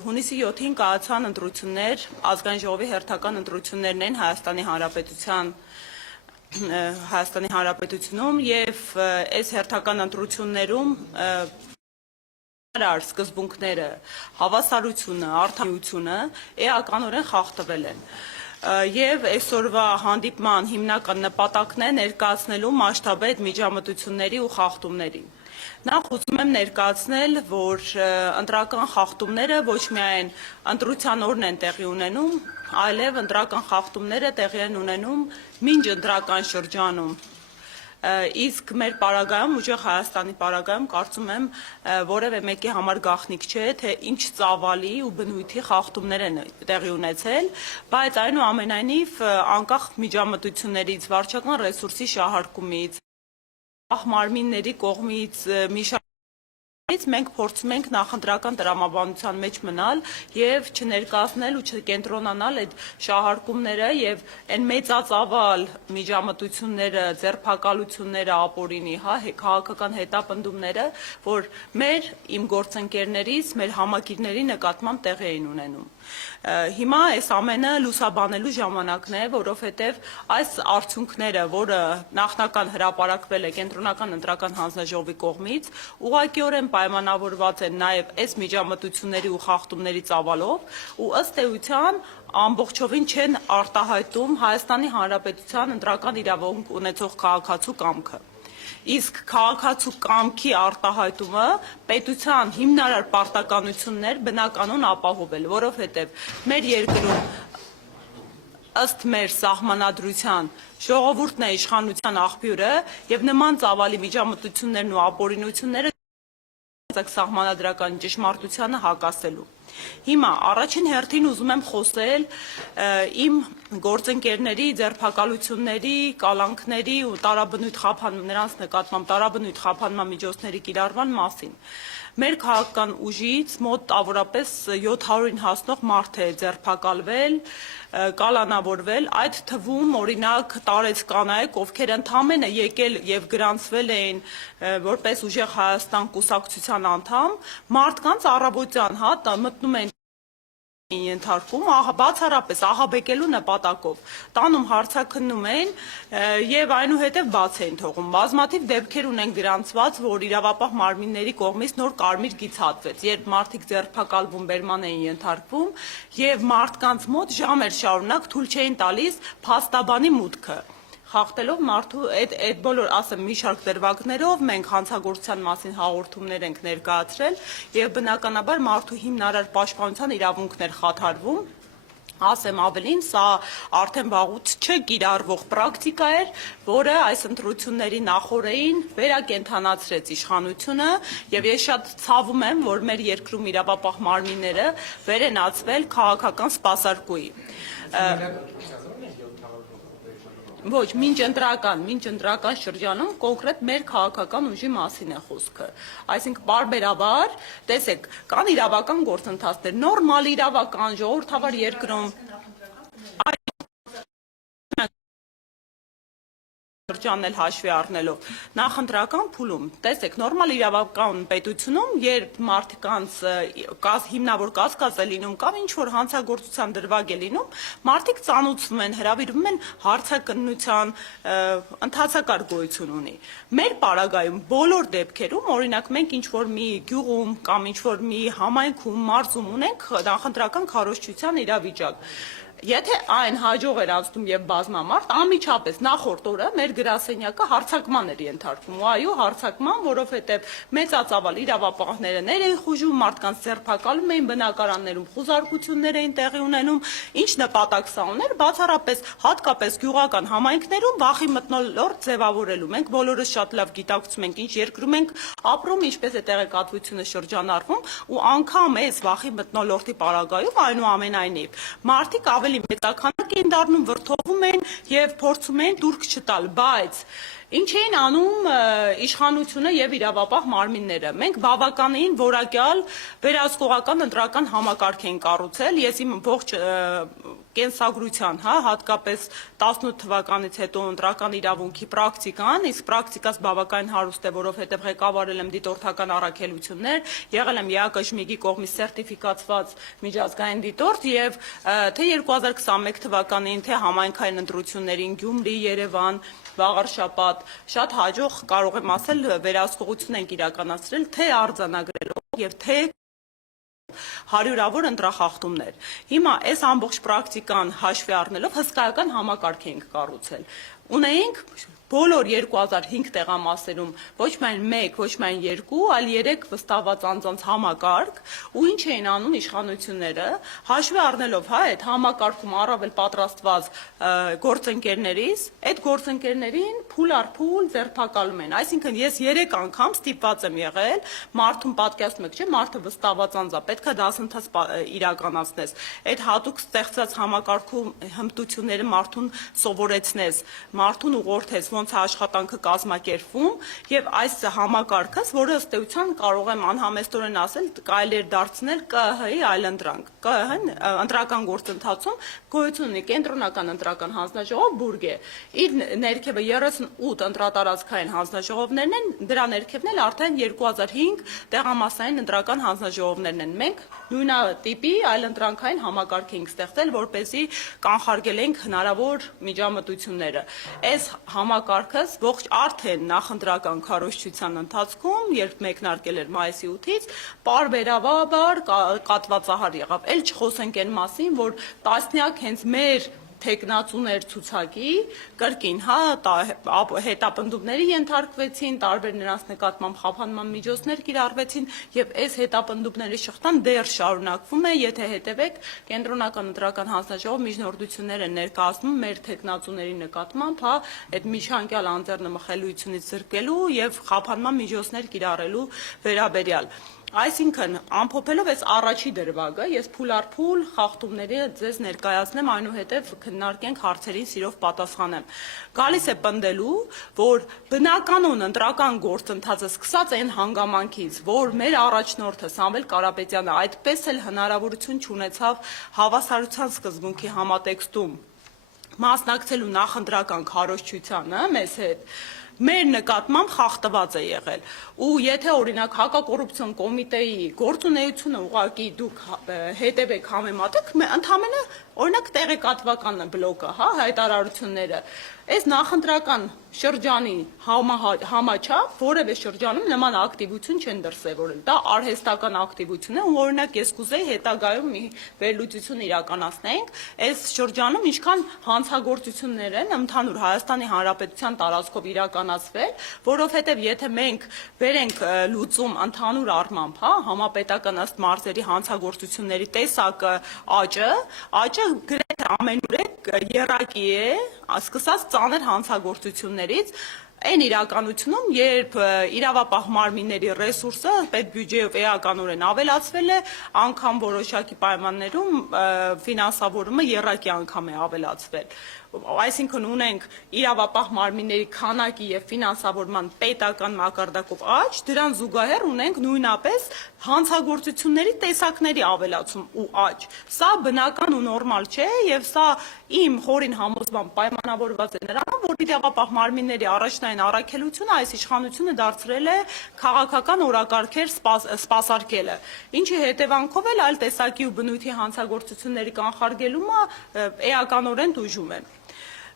Հունիսի 7-ին կայացան ընտրություններ, ազգային ժողովի հերթական ընտրություններն են Հայաստանի Հանրապետությունում եւ այս հերթական ընտրություններում սկզբունքները, հավասարությունը, արդարությունը էականորեն խախտվել են։ Եվ այսօրվա հանդիպման հիմնական նպատակն է ներկայացնելու մասշտաբետ միջամտությունների ու խախտումների։ Նախ ուզում եմ ներկայացնել, որ ընտրական խախտումները ոչ միայն ընտրության օրն են տեղի ունենում, այլև ընտրական խախտումները տեղի են ունենում մինչ ընտրական շրջանում։ Իսկ մեր պարագայում, ուժեղ Հայաստանի պարագայում կարծում եմ որևէ մեկի համար գաղտնիք չէ, թե ինչ ծավալի ու բնույթի խախտումներ են տեղի ունեցել, բայց այնուամենայնիվ անկախ միջամտություններից, վարչական ռեսուրսի շահարկումից, մարմինների կողմից մի մենք փորձում ենք նախընտրական տրամաբանության մեջ մնալ եւ չներկայացնել ու չկենտրոնանալ այդ շահարկումները եւ այն մեծածավալ միջամտությունները, ձերբակալությունները, ապօրինի, քաղաքական հետապնդումները, որ իմ գործընկերներից, մեր համակիրների նկատմամբ տեղի էին ունենում։ Հիմա այս ամենը լուսաբանելու ժամանակն է, որովհետև այս արդյունքները, որը նախնական հրապարակվել է Կենտրոնական ընտրական հանձնաժողովի կողմից, ուղղակիորեն պայմանավորված են նաև այս միջամտությունների ու խախտումների ծավալով ու ըստ էության ամբողջովին չեն արտահայտում Հայաստանի Հանրապետության ընտրական իրավունք ունեցող քաղաքացու կամքը։ Իսկ քաղաքացու կամքի արտահայտումը պետության հիմնարար պարտականություններ բնականon ապահովել, որովհետև մեր երկրում ըստ մեր սահմանադրության ժողովուրդն է իշխանության աղբյուրը եւ նման ծավալի միջամտություններն ու ապօրինությունները սահմանադրական ճշմարտությանը հակասելու։ Հիմա առաջին հերթին ուզում եմ խոսել իմ գործընկերների ձերբակալությունների, կալանքների ու նրանց նկատմամբ տարաբնույթ խափանման միջոցների կիրառման մասին։ Մեր քաղաքական ուժից մոտ տավորապես 700-ին հասնող մարդ է ձերբակալվել, կալանավորվել, այդ թվում օրինակ տարեց կանայք, ովքեր ընդամենը եկել եւ գրանցվել էին որպես ուժեղ Հայաստան կուսակցության անդամ, մարդկանց առավոտյան մտնում են ենթարկում, բացառապես ահաբեկելու նպատակով, տանում հարցաքննում են եւ այնուհետեւ բաց էին թողում։ Բազմաթիվ դեպքեր ունեն գրանցված, որ իրավապահ մարմինների կողմից նոր կարմիր գիծ հատվեց, երբ մարդիկ ձերբակալվում, բերման էին ենթարկվում եւ մարդկանց մոտ ժամեր շարունակ թույլ չէին տալիս փաստաբանի մուտքը։ Խախտելով մարդու այդ բոլոր, ասեմ, մի շարք դրվագներով մենք հանցագործության մասին հաղորդումներ ենք ներկայացրել եւ բնականաբար մարդու հիմնարար պաշտպանության իրավունքներ խաթարվում։ Ասեմ ավելին, սա արդեն վաղուց չկիրառվող պրակտիկա էր, որը այս ընտրությունների նախօրեին վերակենդանացրեց իշխանությունը եւ ես շատ ցավում եմ, որ մեր երկրում իրավապահ մարմինները վեր են ածվել քաղաքական սպասարկուի։ Ոչ, մինչ ընտրական շրջանում կոնկրետ մեր քաղաքական ուժի մասին է խոսքը։ Այսինքն պարբերաբար, տեսեք, կան իրավական գործընթացներ, նորմալ իրավական ժողովրդավար երկրում շրջանն հաշվի առնելով նախընտրական փուլում, տեսեք, նորմալ իրավական պետությունում, երբ մարդկանց հիմնավոր կասկած է լինում կամ ինչ-որ հանցագործության դրվագ է լինում, մարդիկ ծանոթվում են, հրավիրվում են հարցաքննության, ընթացակարգ գոյություն ունի։ Մեր պարագայում բոլոր դեպքերում, օրինակ մենք ինչ-որ մի գյուղում կամ ինչ-որ մի համայնքում, մարզում ունենք նախընտրական քարոզչության իրավիճակ։ Եթե այն հաջող էր անցնում եւ բազմամարդ, անմիջապես նախորդ օրը մեր գրասենյակը հարձակման էր ենթարկվում։ Ու այո, հարձակման, որովհետեւ մեծածավալ իրավապահները էին խուժում, մարդկանց ձերբակալում էին, բնակարաններում խուզարկություններ էին տեղի ունենում, ինչ նպատակ սա ուներ, բացառապես հատկապես գյուղական համայնքներում վախի մթնոլորտ ձևավորելու։ Մենք բոլորս շատ լավ գիտակցում ենք, ինչ երկրում ենք ապրում, ինչպես է տեղեկատվությունը շրջանառվում, ու անգամ այս վախի մթնոլորտի պարագայում այնուամենայնիվ մարդիկ ավելի մեծականակ էին դառնում, վրդովում են եւ փորձում էին դուրք չտալ, բայց ինչ էին անում իշխանությունը եւ իրավապահ մարմինները։ Մենք բավականին որակյալ վերահսկողական ընտրական համակարգ են կառուցել։ Ես իմ ողջ կենսագրության, հատկապես 18 թվականից հետո ընտրական իրավունքի պրակտիկան, իսկ պրակտիկաս բավականին հարուստ է, որովհետև ղեկավարել եմ դիտորդական առաքելություններ, եղել եմ ԵԱԿ-ի կողմից սերտիֆիկացված միջազգային դիտորդ եւ թե 2021 թվականին, թե համայնքային ընտրություններին Գյումրի, Երևան, Վաղարշապատ շատ հաջող կարող եմ ասել վերահսկողություն ենք իրականացրել թե արձանագրելով եւ թե հարյուրավոր ընտրախախտումներ։ Հիմա այս ամբողջ պրակտիկան հաշվի առնելով հսկայական համակարգ ենք կառուցել։ Ունեինք բոլոր 2005 տեղամասերում ոչ միայն 1, ոչ միայն 2, այլ 3 վստահված անձանց համակարգ, ու ինչ էին անում իշխանությունները, հաշվի առնելով այդ համակարգում առավել պատրաստված գործընկերներից, այդ գործընկերներին փուլ առ փուլ ձերբակալում են։ Այսինքն ես 3 անգամ ստիպված եմ եղել, մարդուն պատկերացնում եք, չէ՞, մարդը վստահված անձ է, պետք է դասընթաց իրականացնես։ Այդ հատուկ ստեղծած համակարգում հմտությունները մարդուն սովորեցնես, մարդուն ուղղորդես ոնց է աշխատանքը կազմակերպվում եւ այս համակարգս, որը ըստ էության կարող եմ անհամեստորեն ասել, կարելի է դարձնել ԿԸՀ-ի այլընտրանք։ ԿԸՀ-ն ընտրական գործընթացում գոյություն ունի կենտրոնական ընտրական հանձնաժողով բուրգ է։ Իր ներքևը 38 ընտրատարածքային հանձնաժողովներն են, դրա ներքևն էլ արդեն 2005 տեղամասային ընտրական հանձնաժողովներն են։ Մենք նույնատիպի այլընտրանքային համակարգ ենք ստեղծել, որպեսզի կանխարգել ենք հնարավոր միջամտությունները։ Այս համակարգս ողջ արդեն նախընտրական քարոզչության ընթացքում, երբ մեկնարկել էր մայիսի 8-ից, պարբերաբար կատվածահար եղավ։ Էլ չխոսենք այն մասին, որ տասնյակ հենց մեր թեկնածուներ ցուցակի կրկին հետապնդումների ենթարկվեցին, տարբեր նրանց նկատմամբ խափանման միջոցներ կիրառվեցին եւ այս հետապնդումների շղթան դեռ շարունակվում է, եթե հետևեք կենտրոնական ընտրական հանձնաժողով միջնորդություններ են ներկայացնում մեր թեկնածուների նկատմամբ, այդ միջանկյալ անձեռնմխելիությունից զրկելու եւ խափանման միջոցներ կիրառելու վերաբերյալ։ Այսինքն, ամփոփելով այս առաջի դրվագը, ես փուլ առ փուլ խախտումների ձեզ ներկայացնեմ, այնուհետև քննարկենք հարցերին սիրով պատասխանեմ։ Գալիս է պնդելու, որ բնականon ընտրական գործընթացը սկսած այն հանգամանքից, որ մեր առաջնորդը Սամվել Կարապետյանը այդպես էլ հնարավորություն չունեցավ հավասարության սկզբունքի համատեքստում մասնակցելու նախընտրական քարոզչությանը մեզ հետ, մեր նկատմամբ խախտված է եղել։ Ու եթե օրինակ հակակոռուպցիոն կոմիտեի գործունեությունը ուղղակի դուք հետևեք համեմատեք, ընդհանրապես օրինակ տեղեկատվական բլոկը, հայտարարությունները, այս նախընտրական շրջանի համաչափ որևէ շրջանում նման ակտիվություն չեն դրսևորել։ Դա արհեստական ակտիվություն է, ու օրինակ ես կուզեի հետագայում մի վերլուծություն իրականացնենք այս շրջանում ինչքան հանցագործություններ են ընդհանուր Հայաստանի Հանրապետության տարածքով իրականացվել, որովհետև եթե մենք վերենք լուծում ընդհանուր առմամբ, համապետական ըստ մարզերի հանցագործությունների տեսակը աճը գրեթե ամենուրեք եռակի է, սկսած ծանր հանցագործություններից, այն իրականությունում, երբ իրավապահ մարմինների ռեսուրսը պետբյուջեով էականորեն ավելացվել է, անգամ որոշակի պայմաններում ֆինանսավորումը եռակի անգամ է ավելացվել։ Այսինքն ունենք իրավապահ մարմինների քանակի եւ ֆինանսավորման պետական մակարդակով աճ, դրան զուգահեռ ունենք նույնապես հանցագործությունների տեսակների ավելացում ու աճ։ Սա բնական ու նորմալ չէ եւ սա իմ խորին համոզմամբ պայմանավորված է նրանով, որ իրավապահ մարմինների առաջնային առաքելությունը այս իշխանությունը դարձրել է քաղաքական օրակարգեր սպասարկելը, ինչի հետևանքով էլ այլ տեսակի ու բնույթի հանցագործությունների կանխարգելումը էականորեն տուժում է։